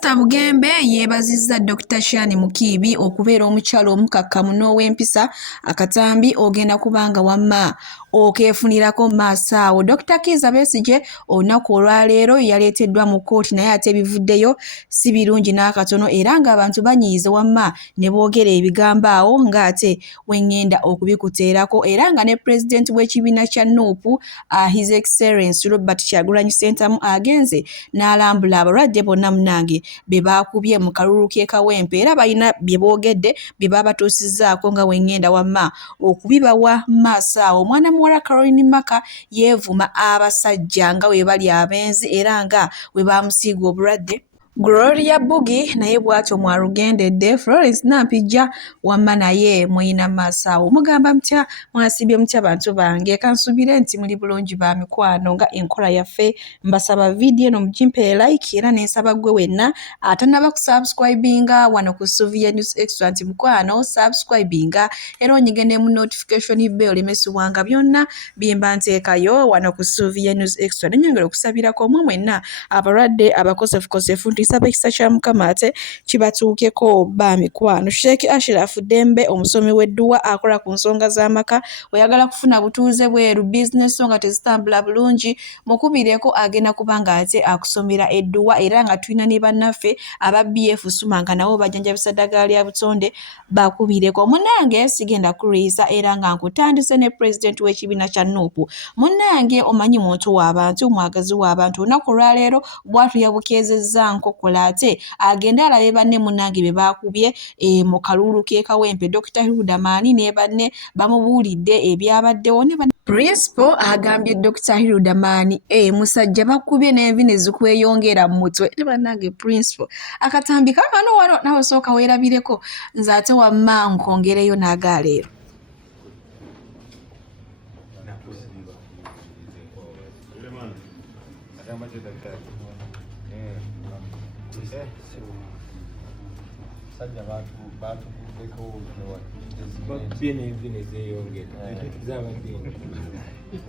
Pastor Bugembe yeebazizza Dr. Shani Mukiibi okubeera omukyalo omukakkamu n'ow'empisa akatambi ogenda kubanga wamma okeefunirako maaso awo. Dr. Kizza Besigye olunaku olwaleero yaleeteddwa mu kkooti naye ate ebivuddeyo si birungi n'akatono era ng'abantu banyiize wamma ne boogera ebigambo awo ng'ate wengenda okubikuteerako era nga ne pulezidenti w'ekibiina kya NUP His Excellency Robert Kyagulanyi Ssentamu agenze n'alambula abalwadde bonna munnange be baakubye mu kalulu k'e Kawempe era balina bye boogedde bye babatuusizzaako nga wengenda wamma okubibawa maaso awo. Omwana muwala Caroline Maka yeevuma abasajja nga bwe bali abenzi era nga bwe baamusiiga obulwadde. Gloria Bugi naye bw'atyo mwalugendedde. Florence Nampijja wamma naye muyina maaso awo. Mugamba mutya, mwasibye mutya bantu bange? Kansuubire nti muli bulungi ba mikwano nga enkola yaffe. Mbasaba vidiyo eno mugimpe like era n'ensaba gwe wenna atannaba kusubscribinga wano ku Sylvia News Extra nti mukwano subscribinga era onyige mu notification bell olemesibwanga byonna bye mba nteekayo wano ku Sylvia News Extra. Nenyongera okusabirako omwe mwenna abalwadde abakosefukosefu ntisaba ekisa kya Mukama ate kibatuukeko ba mikwano. Sheikh Ashraf Dembe omusomi w'edduwa akola ku nsonga z'amaka oyagala kufuna butuuze bweru bizinesi nga tezitambula bulungi mukubireko agenda kubanga ate akusomera edduwa era nga tulina ne bannaffe aba BF Suma nga nabo bajjanjabisa ddagala lya butonde bakubireko. Munnange sigenda kulwisa era nga nkutandise ne pulezidenti w'ekibiina kya NUP. Munnange omanyi muntu w'abantu mwagazi w'abantu olunaku olwaleero bw'atu yabukeezezza nkokola ate agende alabe banne munnange be baakubye mu kalulu k'e Kawempe. Dr. Hilda Maani ne banne bamubuulidde ebyabaddewo ne Principal agambye Dr. Hilda Maani musajja bakubye n'envi ne zikweyongera mu mutwe ne bannange Principal akatambi kakano wano nawe sooka weerabireko nze ate wamma nkongereyo n'agaleero.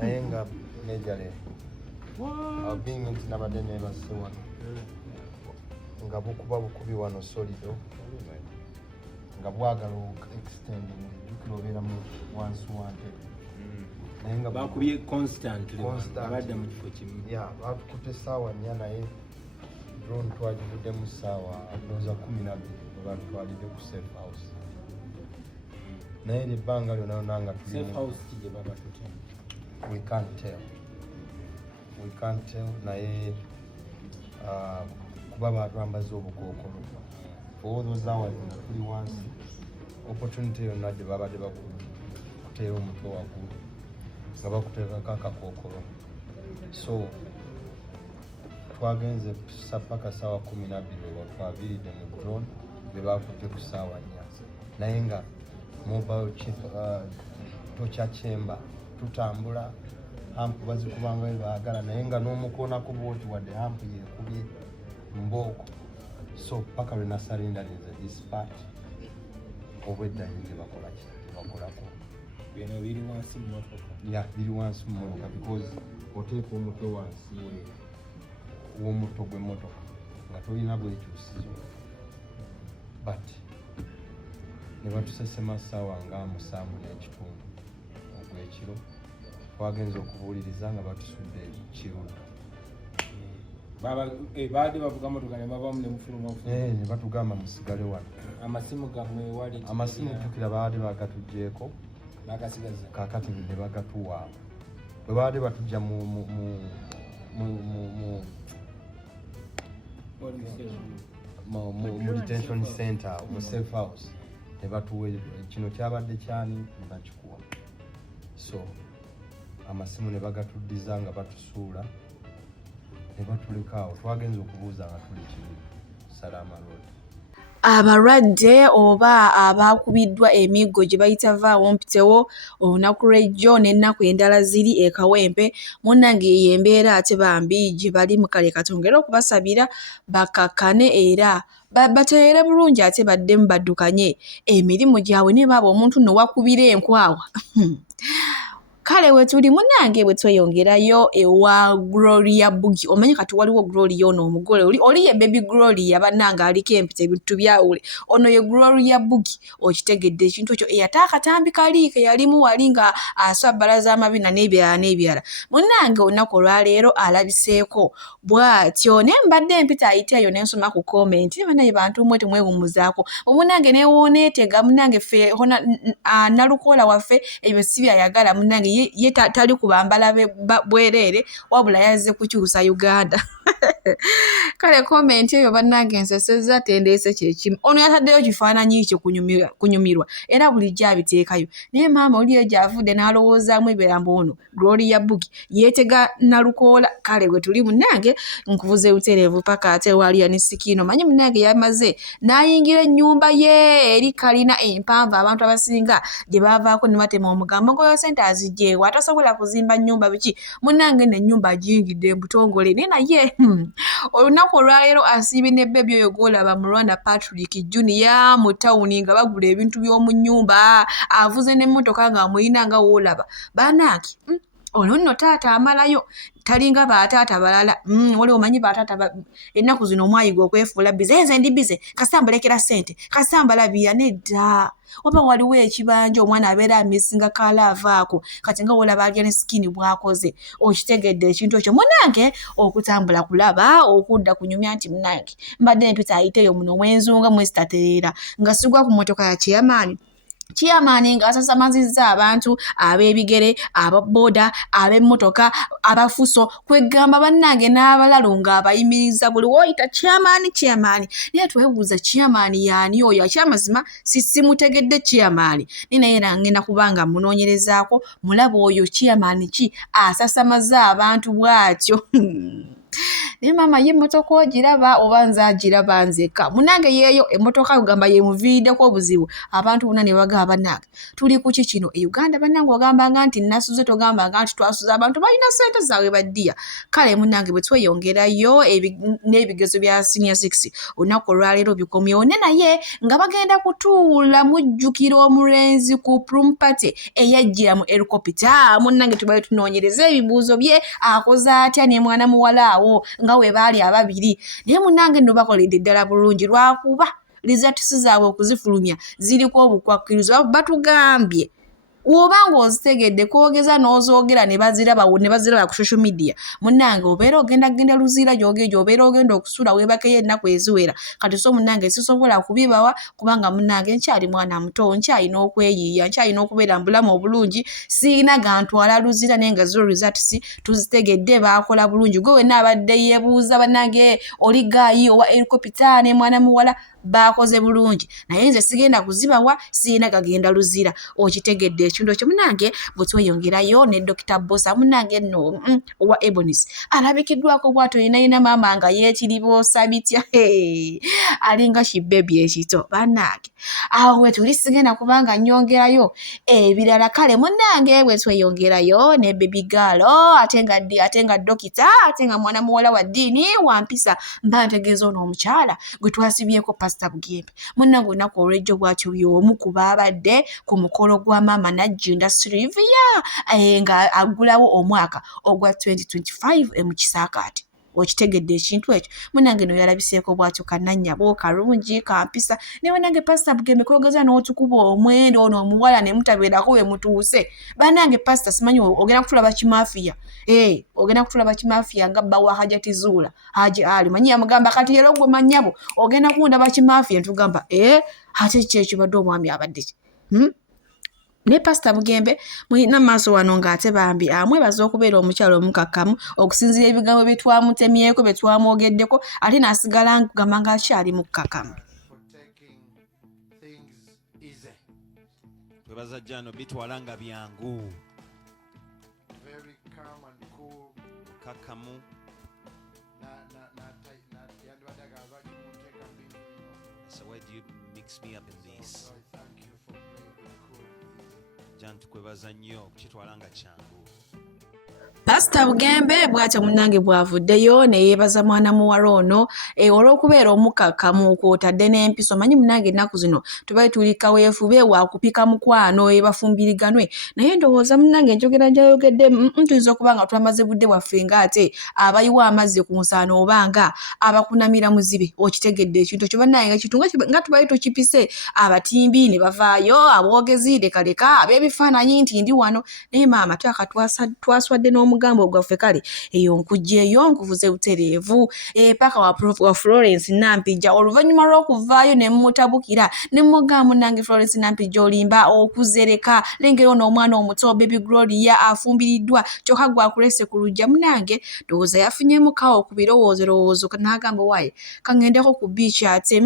naye nga nejale abingi nti nabadde nebasse wano nga bukuba bukubi wano solido nga bwagala extending jukira obeera mu wansi wante naye nga bakubye constantly badda mu kifo kimu batukutte essaawa nnya naye drone twagivudde mu ssaawa ndowooza 12 webatwalidde ku safe house naye ebbanga lyonna lyonna nga we can't tell naye kuba batwambaza obukookolo for all those hours nga tuli wansi opportunity yonna gye babadde bakuteera omutwe waggulu nga bakuteekako akakookolo so twagenze paka ssaawa 12 wetwaviiridde mu drone be bakutte ku ssaawa 4 naye nga mobile chief tocha chamber tutambula hampu bazikubanga we baagala naye nga n'omukoonako bwoti wadde hampu yeekubye mbooko so paka lwe nasalindalinze this part obweddanyi tebakolako bino biri wansi mu motoka biri wansi mu motoka because oteeka omutwe wansi w'omutto gw'emmotoka nga tolina bwekyusizo but ne batusesema ssaawa nga 7 n'ekitundu ogw'ekiro twagenza okubuuliriza nga batusudde kiruddo baadde bavuga motoka ne babamu ne mufuluma ne batugamba musigale wano. Amasimu gammwe wali amasimu jjukira baadde bagatuggyeko bakasigaza kaakati ne bagatuwa bwe baadde batujja mu detention center mu safe house ne batuwa kino kyabadde kyani ne bakikuwa so amasimu ne bagatuddiza nga batusuula ne batuleka awo twagenza okubuuza nga tuli kibi Salama Road. Abalwadde oba abakubiddwa emiggo gye bayita vaawo mpitewo olunaku lw'ejjo n'ennaku endala ziri e Kawempe munnange y'embeera ate bambi gye bali mu kale katongera okubasabira bakakkane era batereere bulungi ate baddemu baddukanye emirimu gyabwe ne baaba omuntu nno wakubira enkwawa kale we tuli munange bwe tweyongerayo ewa Gloria Bugi omanyi kati waliwo Gloria ono omugole oli ye baby Gloria bannanga aliko empita ebintu byawule ono ye Gloria Bugi okitegedde ekintu ekyo eyataakatambi kaliike yalimu wali nga aswabbalaza amabina n'ebirala munange olunaku olwaleero alabiseeko bw'atyo ne mbadde empita ayiteeyo n'ensoma ku comment banaye bantu mmwe temwewummuzaako omunange neewoneetega munange ffe nalukoola waffe ebyo si byayagala munange ye tali kubambala bwereere wabula yazze kukyusa Uganda kale comment eyo bannange enseseza tendeese kyekimu ono yataddeyo kifaananyi kye kunyumirwa era bulijjo abiteekayo naye maama oliyo gy'avudde n'alowoozaamu ebirambo ono Gloria Bugi yeetega nalukoola kale bwe tuli munnange nkuvuze butereevu paka ate waliya ne Sikino manyi munnange yamaze n'ayingira ennyumba ye eri kalina empanvu abantu abasinga gye baavaako ne batema omugambo ngoyo sente azigyeewo atasobola kuzimba nnyumba biki munnange n'ennyumba agiyingidde mbutongole naye naye olunaku olwaleero asiibye ne bebi oyo gw'olaba mu Rwanda Patrick Junior mu tawuni nga bagula ebintu by'omu nnyumba avuze n'emmotoka nga amuyina nga woolaba banaaki ono nno taata amalayo talinga bataata balala wali omanyi bataata ennaku zino omwayiga okwefuula bize nze ndi bize kasambalekera ssente kasambalabira nedda oba waliwo ekibanja omwana abeera amisinga kalaavaako kati nga wolaba alya ne sikini bw'akoze okitegedde ekintu ekyo munange okutambula kulaba okudda kunyumya nti munange mbadde empita ayiteeyo muno mwenzunga mwesitatereera nga sigwa ku mmotoka ya Chairman nga asasamazizza abantu ab'ebigere ababoda ab'emmotoka abafuso kwegamba bannange n'abalalo nga abayimiriza buli woyita chairman naye twebuuza chairman yaani oyo akyamazima simutegedde chairman naye ngenda kubanga munoonyerezaako mulaba oyo chairman ki asasamaza abantu bw'atyo naye maama ye emmotoka ogiraba oba nze agiraba nzeka munange yeeyo emmotoka ogamba yemuviiriddeko obuzibu abantu bonna ne bagamba bannange tuli ku ki kino e Uganda bannange ogambanga nti nasuze togambanga nti twasuze abantu balina ssente zaabwe baddiya kale munange bwe tweyongerayo n'ebigezo bya senior 6 olunaku olwaleero bikomyewo ne naye nga bagenda kutuula mujjukira omulenzi ku prumpate eyajjira mu helicopter munange tubaye tunoonyereza ebibuuzo bye akoze atya ne mwana muwala awo nga we baali ababiri naye munange nno bakoledde ddala bulungi lwakuba results zaabwe okuzifulumya ziriko obukwakkirizo batugambye woba ng'ozitegedde kwogeza n'ozoogera ne baziraba ku social media munnange obeera ogenda luziira gy'obeera ogenda okusula weebakeyo ennaku eziwera kati so munnange sisobola kubibawa kubanga munnange nkyali mwana muto nkyalina okweyiiya nkyalina okubeera mu bulamu obulungi siina gantwala luziira naye nga zero results tuzitegedde baakola bulungi gwe wenna abadde yeebuuza bannange oli gaayi owa helicopter ne mwana muwala baakoze bulungi naye nze sigenda kuzibawa siina gagenda luziira okitegedde ekintu ekyo munange bwe tweyongerayo ne Dr. Bosa munange nno owa Ebonis alabikiddwako bw'atyo yina maama nga yeekiriboosa bitya alinga kibebi ekito bannange awo we tuli sigenda kubanga nnyongerayo ebirala kale munange bwe tweyongerayo ne baby girl ate nga dokita ate nga mwana muwala wa ddiini wampisa mba ntegeeza ono omukyala gwe twasibyeko Pastor Bugembe munange olunaku olw'ejjo bw'atyo y'omu ku baabadde ku mukolo gwa maama Najjinda Sylvia nga agulawo omwaka ogwa 2025 mu Kisaakaate okitegedde ekintu ekyo munange no yalabiseeko bw'atyo kanannyabo kalungi kampisa ne banange Pastor Bugembe kwogeza n'otukuba omwendo ono omuwala ne mutabeerako we mutuuse banange Pastor simanyi ogenda kutulaba kimafiya ogenda kutulaba kimafiya nga bba wa Hajati Zuula Haji Ali manyi yamugamba kati yero gwe mannyabo ogenda kundaba kimafiya ntugamba ate ki ekibadde omwami abadde ki ne Pastor Bugembe mulina maaso wano ng'ate bambi amwebaza okubeera omukyalo omukakkamu okusinziira ebigambo bye twamutemyeko bye twamwogeddeko ate n'asigala nkugamba ng'akyali mukkakkamu twebaza jjano bitwala nga byangu mukakkamu so why do you mix me up in this tukwebaza nnyo kitwala nga kyangu. Esther Bugembe bw'atyo munnange bw'avuddeyo ne yeebaza mwana muwala ono olw'okubeera omukakkamu kw'otadde n'empiso. Manyi munnange ennaku zino tubaye tuli kaweefube wa kupika mukwano ebafumbiriganwe, naye ndowooza munnange enjogera gy'ayogedde tuyinza okuba nga twamaze budde bwaffe ng'ate abayiwa amazzi ku nsaano oba nga abakunamira muzibe. Okitegedde ekintu ekyo bannange ekintu nga tubaye tukipise, abatimbi ne bavaayo, aboogezi lekaleka, ab'ebifaananyi nti ndi wano, naye maama twaka twaswadde n'omugambo gwaffe. Kale eyo nkugjeeyo nkuvuze butereevu paka wa Florence Nampijja. Oluvannyuma lw'okuvaayo ne mutabukira ne mugamba munnange Florence Nampijja olimba okuzereka, lengera ono omwana omuto Baby Gloria afumbiriddwa kyokka gwakulese ku lujja. Munnange ndowooza yafunyeemu kawo ku birowoozo n'agamba waaye kangendeko ku biici ate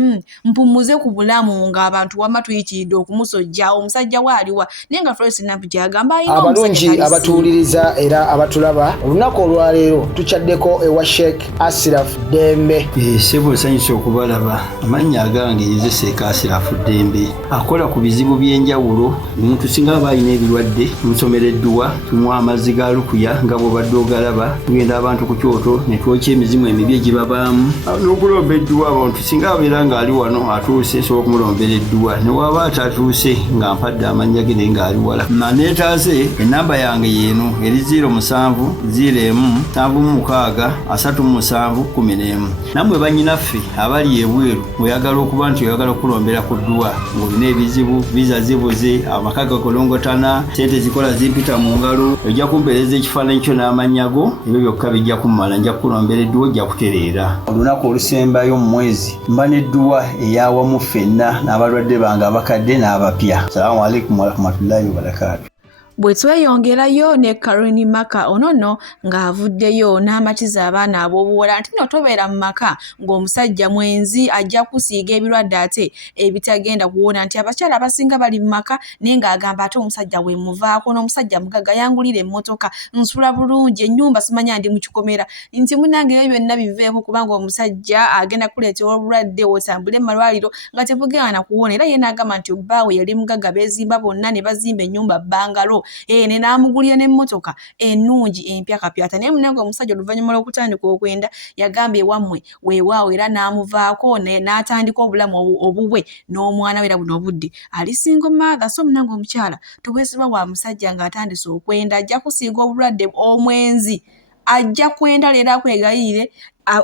mpumuze ku bulamu ng'abantu wamma tuyikiridde okumusojja omusajja waaliwa, naye nga Florence Nampijja yagamba abalungi abatuwuliriza era abatulaba olunaku olwaleero tukyaddeko ewa Sheikh Ashraf Dembe. Ssebo nsanyusa okubalaba. Amannya agange ye Sheikh Ashraf Dembe akola ku bizibu by'enjawulo. Omuntu singa aba alina ebirwadde tumusomereddwa, tumuwa amazzi ga lukuya nga bw'obadde ogalaba, tugenda abantu ku kyoto ne twokya emizimu emibi egibabaamu n'okulomba edduwa. Abantu singa abeera ng'ali wano atuuse sobola okumulombera edduwa, ne waba atatuuse nga mpadde amannya ge naye ng'ali wala. Neetaase ennamba yange yeeno eri 0707763711. Nammwe bannyinaffe abali ebweru oyagala okuba nti oyagala okulombera ku dduwa ng'olina ebizibu viza zibuze, amaka gakolongotana, sente zikola zimpita mu ngalo, ojja kumpeereza ekifaananyi kyo n'amannya go, ebyo byokka bijja kummala, nja kukulombera edduwa ojja kutereera. Olunaku olusembayo mu mwezi mba n'edduwa ey'awamu ffenna n'abalwadde bange abakadde n'abapya. Salaamu alaikum warahmatullahi wabarakatuh. Bwe tweyongerayo ne Caroline Maka onono ng'avuddeyo n'amakiza abaana ab'obuwala nti no tobeera mu maka ng'omusajja mwenzi ajja kusiiga ebirwadde ate ebitagenda kuwona, nti abakyala abasinga bali mu maka naye ng'agamba ate omusajja we muvaako, n'omusajja mugaga yangulira emmotoka, nsula bulungi, ennyumba simanya ndi mu kikomera, nti munnange ebyo byonna biveeko kubanga omusajja agenda kuleetera obulwadde otambule mu malwaliro nga tebugenda kuwona. Era ye n'agamba nti obbaawe yali mugaga, beezimba bonna ne bazimba ennyumba bbangalo, ne naamugulira n'emmotoka ennungi empyakapyata. Naye munnange omusajja oluvannyuma lw'okutandika okwenda yagamba ewammwe weewaawo, era n'amuvaako n'atandika obulamu obubwe n'omwana we era buno obudde ali single mother. So munnange omukyala tobwesiba wa musajja ng'atandise okwenda, ajja kusiiga obulwadde omwenzi, ajja kwenda leero akwegayirire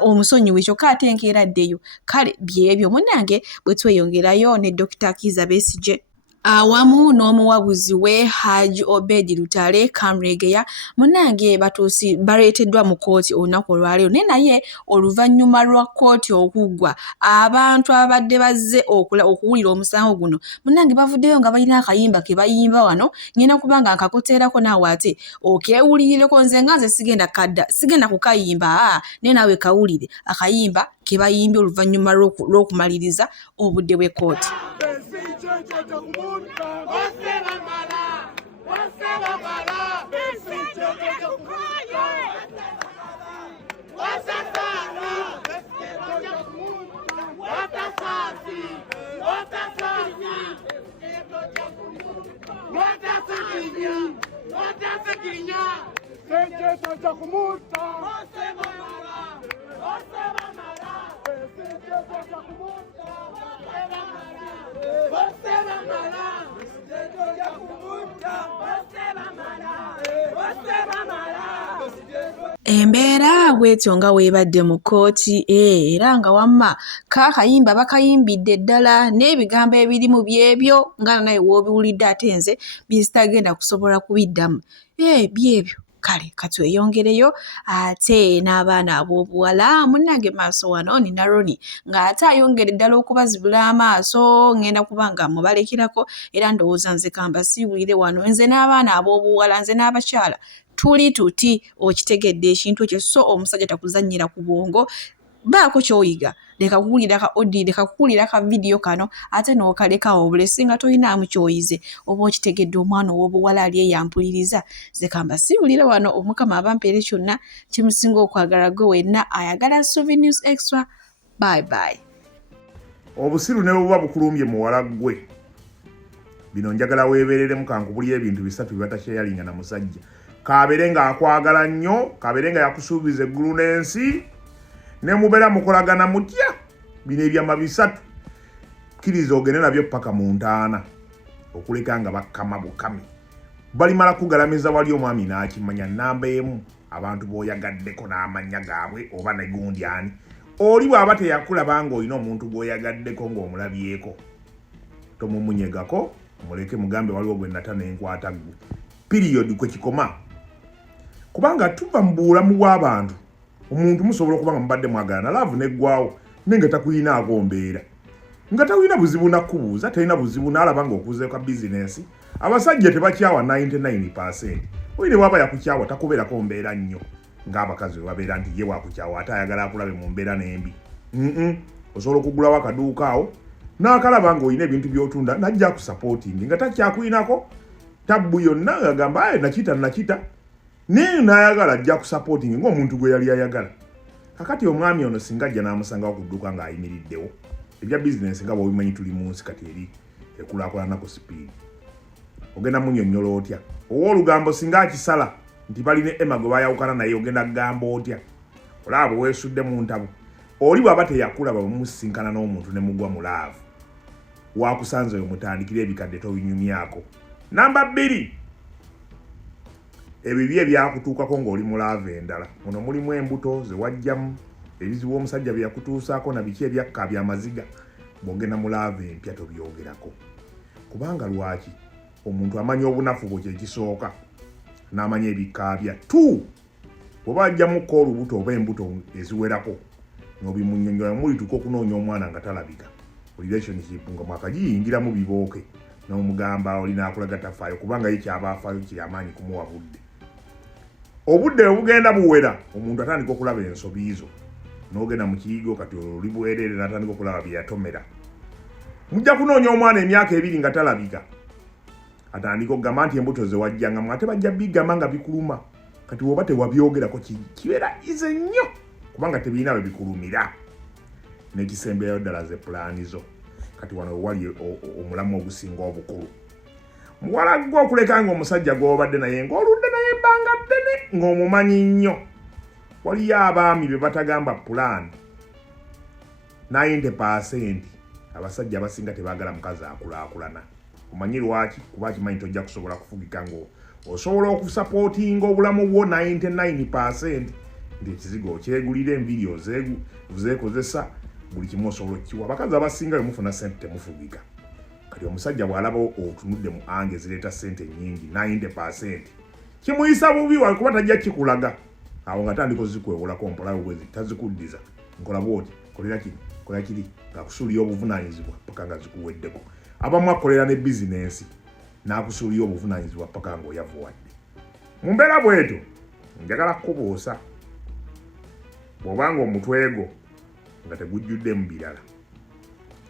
omusonyiwe kyokka ate enkeera ddeyo. Kale byebyo munnange bwe tweyongerayo ne Dr. Kizza Besigye awamu n'omuwabuzi we Haji Obedi Lutale Kamregeya, munnange batuusi baleeteddwa mu kooti olunaku olwaleero. Naye naye oluvannyuma lwa kooti okuggwa, abantu abadde bazze okuwulira omusango guno munnange bavuddeyo nga balina akayimba ke bayimba wano, ngenda kuba nga nkakuteerako naawe ate okeewulirireko. Nze nga nze sigenda kukayimba, naye naawe kawulire akayimba ke bayimbye oluvannyuma lw'okumaliriza obudde bw'ekkooti. Embeera bwetyo nga weebadde mu kkooti era nga wamma kaakayimba bakayimbidde ddala n'ebigambo ebirimu byebyo nga naye w'obiwulidde ate nze bizitagenda kusobola kubiddamu byebyo. Kale katweyongereyo ate n'abaana ab'obuwala munnange maaso wano ni Naroni ng'ate ayongere ddala okubazibula amaaso, ngenda kuba nga mubalekirako era ndowooza nze kambasiibulire wano, nze n'abaana ab'obuwala, nze n'abakyala tuli tuti. Okitegedde ekintu ekyo, so omusajja takuzannyira ku bwongo, baako ky'oyiga, leka kuwulira ka audio, leka kuwulira ka video kano ate n'okalekawo obule singa tolinaamu ky'oyize. Oba okitegedde omwana ow'obuwala ali eyampuliriza, ze kambasiibulire wano Omukama abampeere kyonna kimusinga okwagala gwe wenna ayagala Suvi News Extra. Bye bye. Obusiru ne buba bukulumbye muwala gwe, bino njagala weebereremu kankubulira ebintu bisatu bibata sharinga na musajja. kabere nga akwagala nnyo, kabere nga yakusuubiza eggulu n'ensi, ne mubeera mukolagana mutya bino ebyama bisatu. Kkiriza ogende nabyo paka mu ntaana okuleka nga bakama bukami. Balimala kugalamiza wali omwami n'akimanya nnamba emu abantu b'oyagaddeko n'amanya gaabwe oba ne gundi ani. Oli bw'aba teyakulaba ng'olina omuntu gw'oyagaddeko ng'omulabyeko, tomumunyegako, muleke mugambe waliwo gwe nata n'enkwata ggwe. Period kwe kikoma. Kubanga tuva mu bulamu bw'abantu, omuntu musobola okuba nga mubadde mwagalana laavu n'eggwawo nenga takuyinaako mbeera. Nga tawina buzibu nakubuuza, talina buzibu n'alaba ng'okuzeeko bizinensi. Abasajja tebakyawa 99%. Oyine waba yakukyawa takubeerako mbeera nnyo ng'abakazi bwe babeera nti ye wakukyawa ate ayagala akulabe mu mbeera n'embi. Osobola okugulawo akaduuka awo n'akalaba ng'olina ebintu by'otunda najja kusupporting nga takyakuyinako tabbu yonna ng'agamba nakita naye n'ayagala ajja kusupporting ng'omuntu gwe yali ayagala. Kakati omwami ono singa ajja n'amusangawo ku dduuka ng'ayimiriddewo, ebya bizinensi nga bw'obimanyi tuli mu nsi kati eri ekulaakulana ku sipiidi, ogenda munnyonnyola otya? Ow'olugambo singa akisala nti balina Emma gwe bayawukana naye ogenda kugamba otya? Olaba weesudde mu ntabo. Oli bw'aba teyakulaba bwemusinkana n'omuntu ne mugwa mu laavu, waakusanze oyo mutandikira ebikadde tobinyumyako. Namba 2, ebibi ebyakutuukako ng'oli mu laavu endala. Muno mulimu embuto ze wajjamu, ebizibu omusajja bye yakutuusaako na biki ebyakka byamaziga. Bw'ogenda mu laavu empya tobyogerako. Kubanga lwaki? Omuntu amanya obunafu bwe kyekisooka n'amanya ebikaabya. 2, bw'oba ajjamukko olubuto oba embuto eziwerako n'obimunnyonnyola mulituuka okunoonya omwana nga talabika. Relationship nga mwakagiyingiramu bibooke n'omugamba oli n'akulaga tafaayo kubanga ye kyaba afaayo kyamaanyi kumuwa budde. Obudde obugenda buwera omuntu atandika okulaba ensobi zo n'ogenda mu kiyigo kati oli bwereere n'atandika okulaba bye yatomera. Mujja kunoonya omwana emyaka 2 nga talabika. Atandika okugamba nti embuto ze wajjangamu ate bajja bigamba nga bikuluma. Kati woba tewabyogerako kibeera ize nnyo kubanga tebirina bwe bikulumira. N'ekisembeyo ddala ze pulaani zo. Kati wano wali omulamu ogusinga obukulu. Muwala gwe okuleka ng'omusajja gw'obadde naye ng'oludde naye ebbanga ddene ng'omumanyi nnyo. Waliyo abaami be batagamba pulaani. 90% abasajja abasinga tebaagala mukazi akulaakulana. Omanyi lwaki? Kuba kimanyi tojja kusobola kufugika ngo osobola okusupportinga obulamu bwo 99% nti ekizigo okyegulira enviri ozeekozesa buli kimu osobola okkiwa. Abakazi abasinga bwe mufuna ssente temufugika. Kati omusajja bw'alaba otunudde mu ange ezireeta ssente nnyingi 90% kimuyisa bubi walikuba tajja kikulaga. Awo nga tandika ozikuwewolako mpolayo bwezi tazikuddiza. Nkola bwoti, kolera kino, kola kiri, ng'akusuulira obuvunaanyizibwa paka nga zikuweddeko. Abamu akolera ne bizinensi n'akusuulira obuvunaanyizibwa paka ng'oyavuwadde. Mu mbeera bw'etyo njagala kukuboosa bw'obanga omutwe gwo nga tegujjudde mu birala,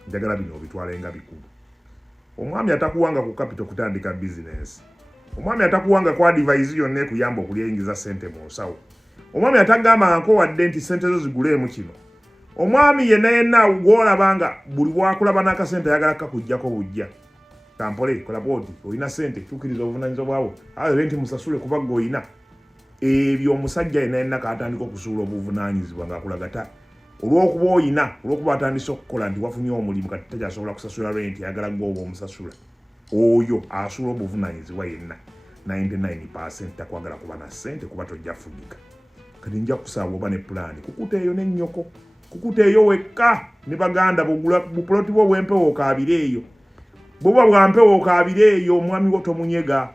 njagala bino obitwalenga bikulu. Omwami atakuwanga ku capital kutandika bizinensi. Omwami atakuwanga ku advice yonna ekuyamba okulyeyingiza ssente mu nsawo. Omwami atagamba nko wadde nti ssente zo ziguleemu kino. Omwami yenna gw'olabanga buli bwakulaba n'akasente ayagala kakuggyako bujja. Kampole kola bwoti olina ssente tuukiriza obuvunaanyizibwa bwabo ayo nti musasule kuba gw'olina. Ebyo omusajja yenna kaatandika okusuula obuvunaanyizibwa ng'akulagata olw'okuba oyina olw'okuba atandise okukola nti wafunye omulimu kati takyasobola kusasula renti ayagala gw'oba omusasula. Oyo asuula obuvunaanyizibwa yenna 99% takwagala kuba na ssente kuba tojja fugika. Kati nja kusaba oba ne pulaani kukuteeyo n'ennyoko kukuteeyo wekka ne baganda bupuloti bwo bw'empewo okaabire eyo. Bw'oba bwampewo okaabire eyo omwami wo tomunyega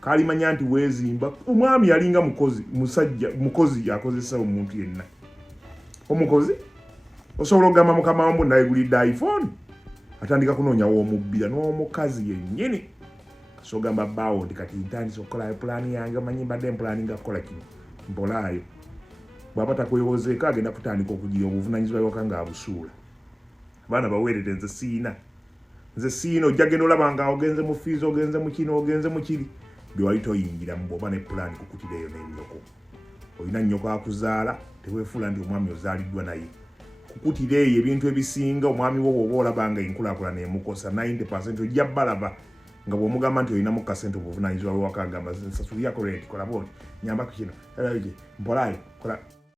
kalimanya nti weezimba. Omwami yalinga mukozi akozesa omuntu yenna. Omukozi osobola okugamba mukama wambu nayegulidde iPhone atandika kunoonya w'omubbira n'omukazi yennyini. So gamba bbaawo nti kati ntandise okukola pulaani yange omanyi mbadde mpulaani nga kukola kino mbolaayo. Bw'aba takwewozeeko agenda kutandika okugira obuvunaanyizibwa bw'oka ng'abusuula. Abaana baweerere nze siina ojja genda olaba nga ogenze mu fiizi ogenze mu kino ogenze mu kiri bye wali toyingiramu bw'oba ne pulaani kukutireeyo n'ennyoko. Olina nnyoko akuzaala teweefuula nti omwami ozaaliddwa naye. Kukutireeyo ebintu ebisinga omwami wo bw'oba olaba nga enkulaakulana emukosa 90% ojja balaba nga bw'omugamba nti olinamu kasente obuvunaanyizibwa bwe wakagamba nsasuliyako rent kola bwoti nyambako kino mpolayo kola